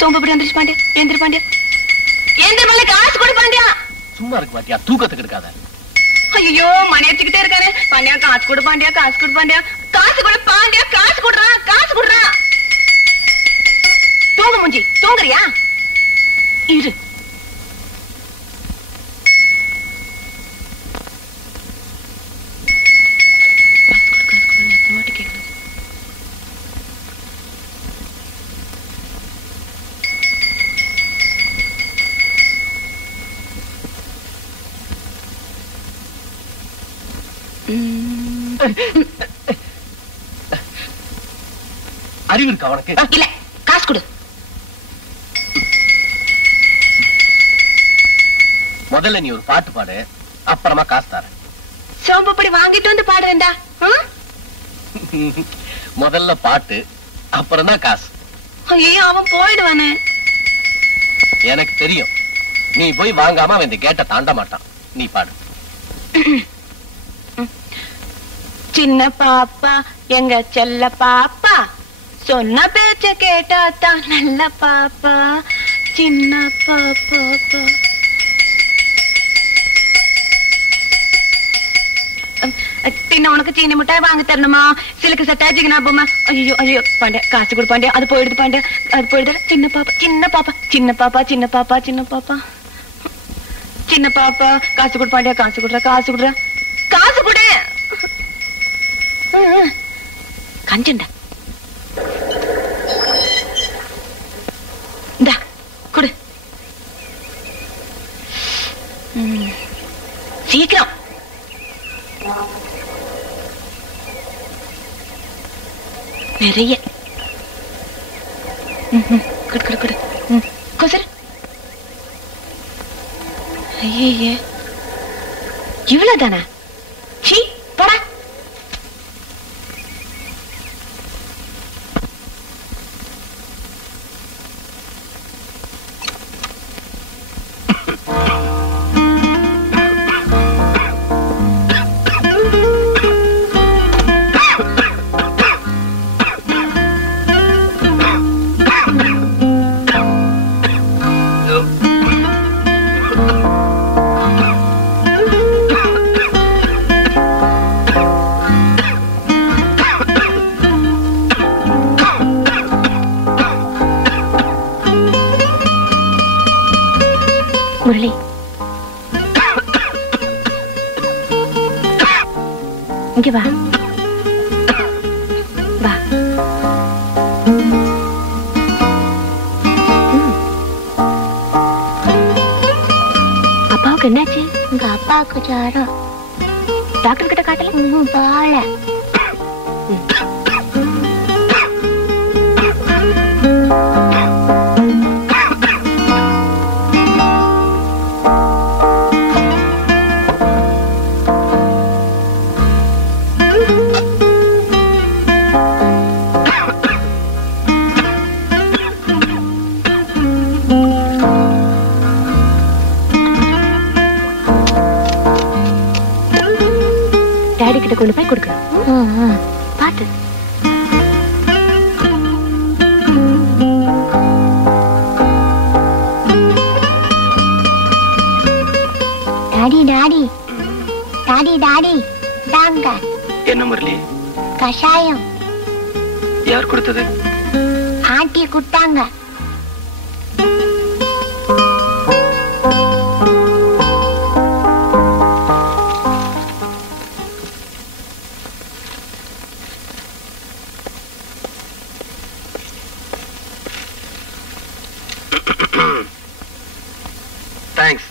சோம்பப்படி வந்துருச்சு பாண்டியா. எந்திரி பாண்டியா, எந்திரி பாண்டியா, காசு கொடு பாண்டியா. சும்மா இருக்கு பாட்டியா, தூக்கத்துக்கு இருக்காத. ஐயோ மணி அடிச்சுக்கிட்டே இருக்காரு. பாண்டியா காசு கொடு பாண்டியா, காசு கொடு பாண்டியா, காசு கொடு பாண்டியா, காசு கொடுறா, காசு கொடுறா. தூங்க முஞ்சி, தூங்குறியா? இரு. அறிவு இருக்கா உனக்கு? இல்ல, காசு கொடு. முதல்ல நீ ஒரு பாட்டு பாடு, அப்புறமா காசு தர. சோம்பப்படி வாங்கிட்டு வந்து பாடுறேன்டா. முதல்ல பாட்டு, அப்புறம் தான் காசு. ஐயோ அவன் போயிடுவானே. எனக்கு தெரியும், நீ போய் வாங்காம அவன் இந்த கேட்ட தாண்ட மாட்டான். நீ பாடு. சின்ன பாப்பா எங்க செல்ல பாப்பா, சொன்ன பேச்ச கேட்டாத்தான் நல்ல பாப்பா, சின்ன பாப்பா. பின்ன உனக்கு சீனி மிட்டாய் வாங்கி தரணுமா? சிலுக்கு சட்டா ஜிகனா போமா? ஐயோ ஐயோ பாண்டியா, காசு கொடு பாண்டியா. அது போயிடுது பாண்டியா, அது போயிடுது. சின்ன பாப்பா, சின்ன பாப்பா, சின்ன பாப்பா, சின்ன பாப்பா, சின்ன பாப்பா, சின்ன பாப்பா, காசு கொடு பாண்டியா, காசு கொடுற, காசு கொடுற, காசு கொடு. கஞ்சண்டா, இந்தா கொடு. சீக்கிரம். நிறைய கொடு கொடு கொடு. கொசர். ஐயே இவ்வளவுதானா? சீ போடா. முரளி, இங்க வா வா. அப்பாவுக்கு என்னாச்சு? உங்க அப்பாவுக்கு ஜாரம். டாக்டர் கிட்ட காட்டல? பால. டாடி கிட்ட கொண்டு போய் கொடுக்க. பாத்து. டாடி டாடி டாடி டாடி தாங்க. என்ன முரளி? கஷாயம். யார் கொடுத்தது? ஆண்டி கொடுத்தாங்க. தேங்க்ஸ்.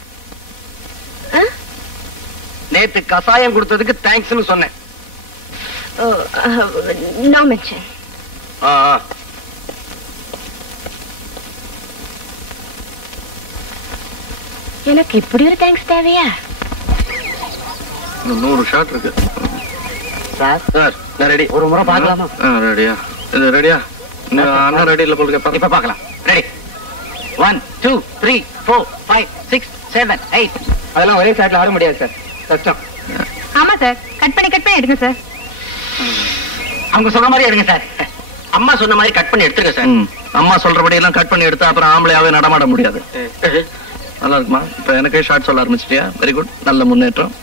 நேத்து கசாயம் கொடுத்ததுக்கு தேங்க்ஸ்னு சொன்னேன். No mention. எனக்கு இப்படி ஒரு தேங்க்ஸ் தேவையா? 100 ஷாட் இருக்கு சார். சார் நான் ரெடி. ஒரு முறை பார்க்கலாமா? ரெடியா? இது ரெடியா? அண்ணா ரெடி இல்ல போல. இப்ப பார்க்கலாம். ரெடி. 1 2 3 4 5 6 7 8. அதெல்லாம் ஒரே ஷாட்ல ஆட முடியாது சார், கஷ்டம். ஆமா சார், கட் பண்ணி எடுங்க சார். அவங்க சொன்ன மாதிரி எடுங்க சார். அம்மா சொன்ன மாதிரி கட் பண்ணி எடுத்துருங்க சார். அம்மா சொல்றபடி எல்லாம் கட் பண்ணி எடுத்தா அப்புறம் ஆம்பளையாவே நடமாட முடியாது. நல்லா இருக்குமா? இப்ப எனக்கே ஷார்ட் சொல்ல ஆரம்பிச்சிட்டியா? வெரி குட், நல்ல முன்னேற்றம்.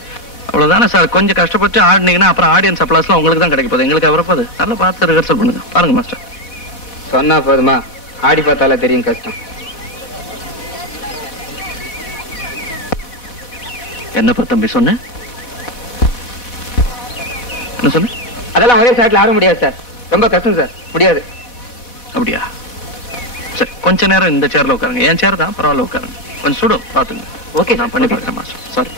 அவ்வளவுதானே சார். கொஞ்சம் கஷ்டப்பட்டு ஆடினீங்கன்னா அப்புறம் ஆடியன்ஸ் அப்ளாஸ்லாம் உங்களுக்கு தான் கிடைக்க போகுது, எங்களுக்கு வரப்போகுது. நல்லா பார்த்து ரிஹர்சல் பண்ணுங்க. பாருங்க மாஸ்டர். சொன்னா போதுமா? ஆடி பார்த்தால தெரியும் கஷ்டம். என்னப்பா தம்பி சொன்ன? என்ன சொன்ன? அதெல்லாம் ஒரே ஷாட்ல ஆட முடியாது சார், ரொம்ப கஷ்டம் சார், முடியாது. அப்படியா? சரி, கொஞ்ச நேரம் இந்த சேர்ல உட்காருங்க. என் சேர் தான், பரவாயில்ல உட்காருங்க. கொஞ்சம் சுடும் பாத்துங்க. ஓகே, நான் பண்ணி பார்க்குறேன் மாஸ்டர். சாரி.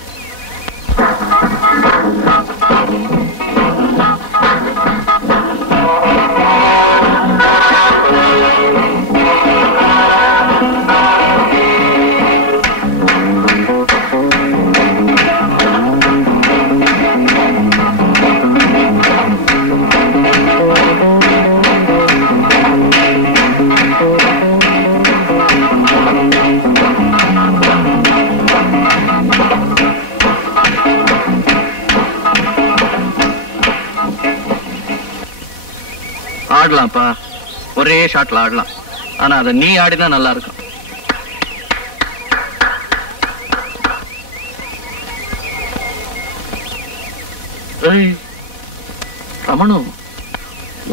ஆடலாம்ப்பா, ஒரே ஷாட்ல ஆடலாம். ஆனா அதை நீ ஆடினா நல்லா இருக்கும். ரமணு,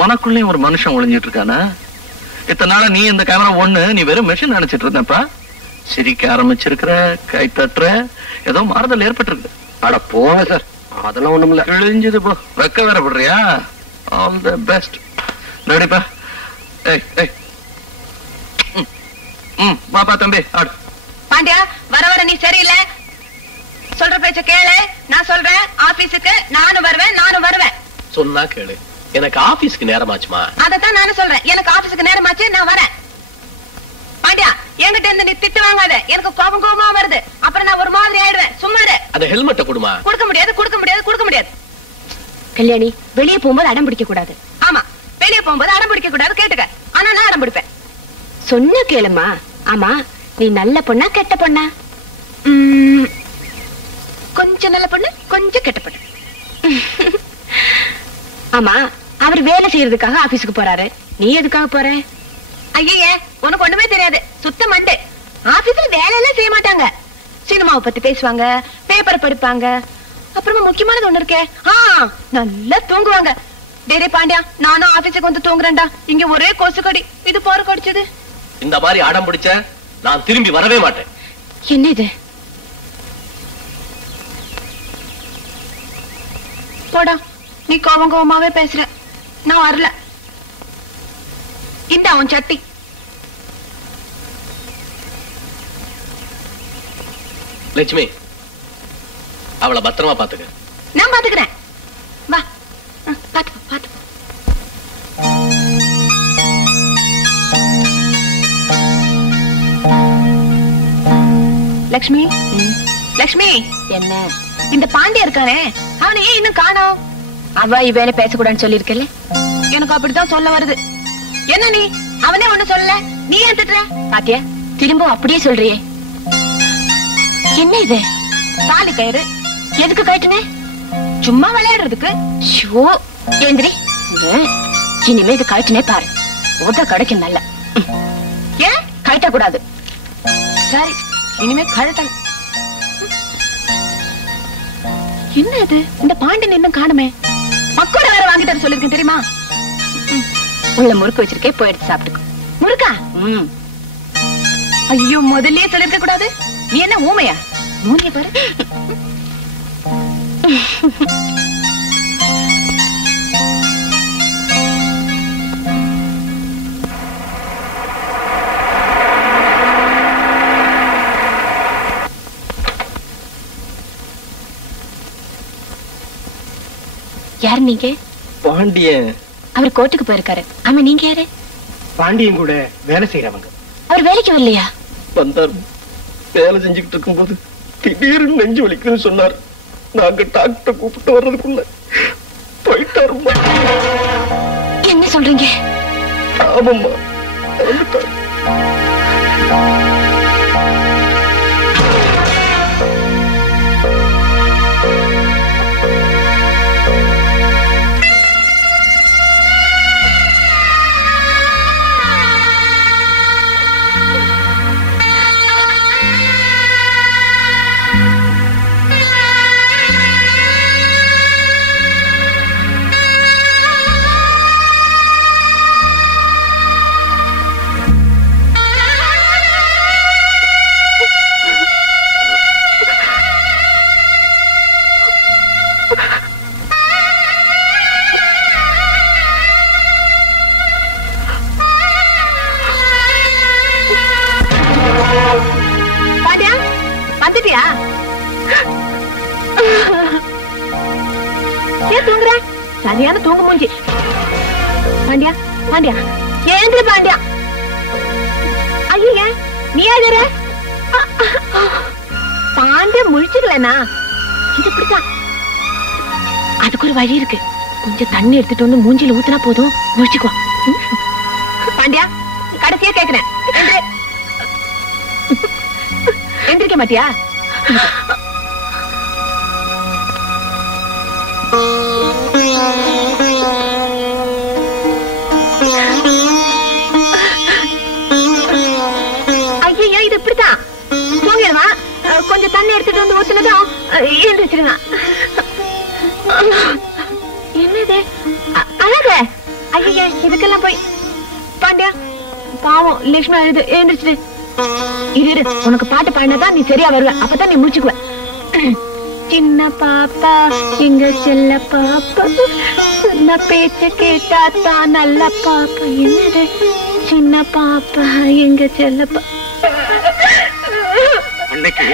உனக்குள்ளே ஒரு மனுஷன் ஒளிஞ்சிட்டு இருக்கானா? இத்தனை நாள நீ இந்த கேமரா ஒண்ணு, நீ வெறும் மெஷின் நினைச்சிட்டு இருந்தப்பா. சிரிக்க ஆரம்பிச்சிருக்கிற, கை தட்டுற, ஏதோ மாறுதல் ஏற்பட்டிருக்கு. அட போங்க சார், அதெல்லாம் ஒண்ணும் இல்ல. கிழிஞ்சது போ. வெக்க வேற படுறியா? All the best. ரெடிப்பா? ஏய் ஏய், பாப்பா தம்பி ஆடு. பாண்டியா, வர வர நீ சரியில்லை. சொல்ற பேச்ச கேளு. நான் சொல்றேன், ஆபீஸுக்கு நானும் வருவேன். சொன்னா கேளு. எனக்கு ஆபீஸ்க்கு நேரமாச்சுமா. அதத்தான் நானும் சொல்றேன், எனக்கு ஆபீஸுக்கு நேரமாச்சு, நான் வரேன். பாண்டியா, என்கிட்ட இருந்து நீ திட்டு வாங்காத, எனக்கு கோபமா வருது. அப்புறம் நான் ஒரு மாதிரி ஆயிடுவேன். சும்மா இரு. அந்த ஹெல்மெட்டை கொடுமா. கொடுக்க முடியாது. கல்யாணி, வெளியே போகும்போது அடம் பிடிக்க கூடாது. ஆமா, வெளியே போகும்போது அடம் பிடிக்க கூடாது, கேட்டுக்க. ஆனா நான் அடம் பிடிப்பேன். சொன்ன கேளுமா. ஆமா, நீ நல்ல பொண்ணா கெட்ட பொண்ணா? கொஞ்சம் நல்ல பொண்ணு, கொஞ்சம் கெட்ட பொண்ணு. ஆமா, அவர் வேலை செய்யறதுக்காக ஆபீஸுக்கு போறாரு, நீ எதுக்காக போற? ஐயே, உனக்கு ஒண்ணுமே தெரியாது, சுத்த மண்டே. ஆபீஸ்ல வேலை எல்லாம் செய்ய மாட்டாங்க. சினிமாவை பத்தி பேசுவாங்க, பேப்பர் படிப்பாங்க. அப்புறமா முக்கியமானது ஒண்ணு இருக்கே, நல்லா தூங்குவாங்க. டேரே பாண்டியா, நானும் ஆபீஸுக்கு வந்து தூங்குறேன்டா. இங்க ஒரே கொசு கடி, இது பாரு கடிச்சது. இந்த மாதிரி அடம் பிடிச்ச நான் திரும்பி வரவே மாட்டேன். என்ன இது? போடா, நீ கோவமாவே பேசுற. நான் வரல. இந்த உன் சட்டி. லட்சுமி, அவளை பத்திரமா பாத்துக்க. நான் பாத்துக்கிறேன். வா, பாத்து. லக்ஷ்மி, என்ன இந்த பாண்டியா இருக்கானே, அவனை ஏன் இன்னும் காணோம்? அவ இவேளை பேசக்கூடாதுன்னு சொல்லிருக்கல. எனக்கு அப்படித்தான் சொல்ல வருது. என்ன நீ அவனே ஒண்ணு சொல்லல, நீ ஏன் திட்டுற? பாத்தியா, திரும்ப அப்படியே சொல்றியே. என்ன இது? தாலி கயிறு. எதுக்கு கட்டுனே? சும்மா விளையாடுறதுக்கு. ஷோ, ஏந்திரி. இனிமே இது கட்டுனே பாரு, உத கிடைக்கும். நல்ல ஏன் கட்ட கூடாது? சரி, இனிமே கழட்டல. என்ன இது? இந்த பாண்டியன் இன்னும் காணுமே. பக்கோட வேற வாங்கி தர சொல்லிருக்கேன் தெரியுமா? உள்ள முறுக்கு வச்சிருக்கே, போய் எடுத்து சாப்பிட்டுக்கோ. முறுக்கா? ஐயோ, முதல்லயே சொல்லிருக்க கூடாது. நீ என்ன ஊமையா? மூனிய பாரு. யார் நீங்க? பாண்டியன். அவர் கோர்ட்டுக்கு போயிருக்காரு. ஆமா, நீங்க யாரு? பாண்டியன் கூட வேலை செய்யறவங்க. அவர் வேலைக்கு வரலையா? வந்தார். வேலை செஞ்சுக்கிட்டு இருக்கும்போது திடீர்னு நெஞ்சு வலிக்குதுன்னு சொன்னார். நாங்க டாக்டர் கூப்பிட்டு வர்றதுக்குள்ள போயிட்டாருமா. என்ன சொல்றீங்க? ஆமாம்மா, வந்துட்டார். வந்துட்டியா? ஏன் தூங்குற? சரியான தூங்கு மூஞ்சி. பாண்டியா பாண்டியா ஏந்திர பாண்டியா. ஐயா நீ ஏதுற? பாண்டியா முழிச்சுக்கலனா? இது இப்படித்தான். அதுக்கு ஒரு வழி இருக்கு. கொஞ்சம் தண்ணி எடுத்துட்டு வந்து மூஞ்சில ஊத்துனா போதும், முழிச்சுக்குவா. பாண்டியா கடைசியா கேக்குறேன், எந்திரிக்க மாட்டியா? ஐயோ இது இப்படித்தான். தூங்கிடுவா, கொஞ்சம் தண்ணி எடுத்துட்டு வந்து ஊத்துனதும் எழுந்திரிச்சிருங்க. என்னது அழக? ஐயா இதுக்கெல்லாம் போய் பாண்டியா பாவம் லட்சுமி அழுது எழுந்திரிச்சிடு. இரு உனக்கு பாட்டு பாடினதான் நீ சரியா வருவ, அப்பதான் நீ முடிச்சுக்குவ. சின்ன பாப்பா எங்க செல்ல பாப்பா, சொன்ன பேச்ச கேட்டா தான் நல்ல பாப்பா. என்னது சின்ன பாப்பா எங்க செல்ல பாப்பா? அன்னைக்கு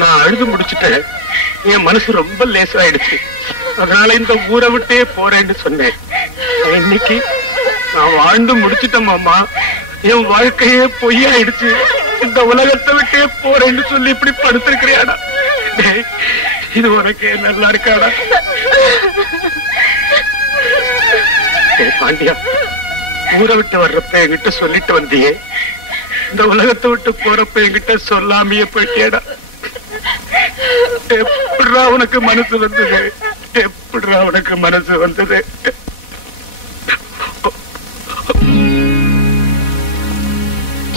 நான் அழுது முடிச்சுட்டேன். என் மனசு ரொம்ப லேசாயிடுச்சு. அதனால இந்த ஊரை விட்டே போறேன்னு சொன்னேன். இன்னைக்கு நான் வாழ்ந்து முடிச்சுட்டேன் மாமா. என் வாழ்க்கையே பொய்யாயிடுச்சு. இந்த உலகத்தை விட்டே போறேன்னு சொல்லி இப்படி படுத்திருக்கிறியாடா? இது உனக்கு நல்லா இருக்காடா? பாண்டியா, ஊரை விட்டு வர்றப்ப என்கிட்ட சொல்லிட்டு வந்தியே, இந்த உலகத்தை விட்டு போறப்ப என்கிட்ட சொல்லாமையே போயிட்டியடா. எப்படிடா உனக்கு மனசு வந்தது? எப்படிடா உனக்கு மனசு வந்தது?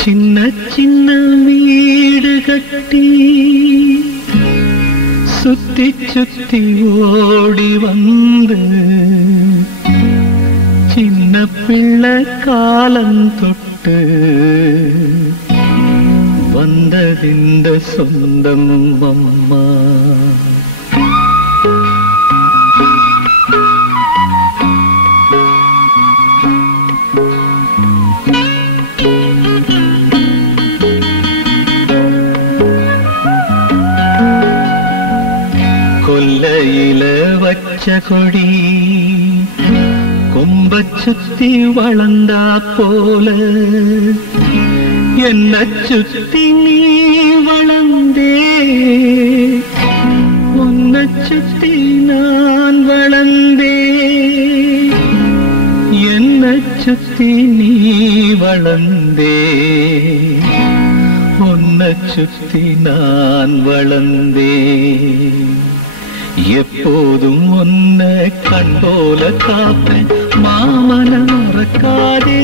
சின்ன சின்ன வீடு கட்டி சுத்தி சுத்தி ஓடி வந்து, சின்ன பிள்ளை காலம் தொட்டு வந்ததிந்த சொந்தம் அம்மா. கொல்லையில வச்ச கொடி கொம்ப சுத்தி வளர்ந்தா போல, என்ன சுத்தி நீ வளர்ந்தே, உன்னை சுத்தி நான் வளர்ந்தே. என்ன சுத்தி நீ வளர்ந்தே, உன்னை சுத்தி நான் வளர்ந்தே. எப்போதும் உன்னை கண் போல காப்பேன் மாமன மறக்காதே.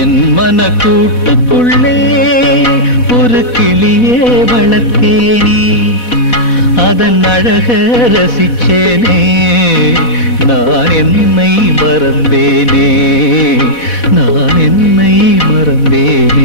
என் மன கூட்டுக்குள்ளே ஒரு கிளியே வளர்த்தேனே, அதன் அழக ரசிச்சேனே. நான் என்னை மறந்தேனே, நான் என்னை மறந்தேனே.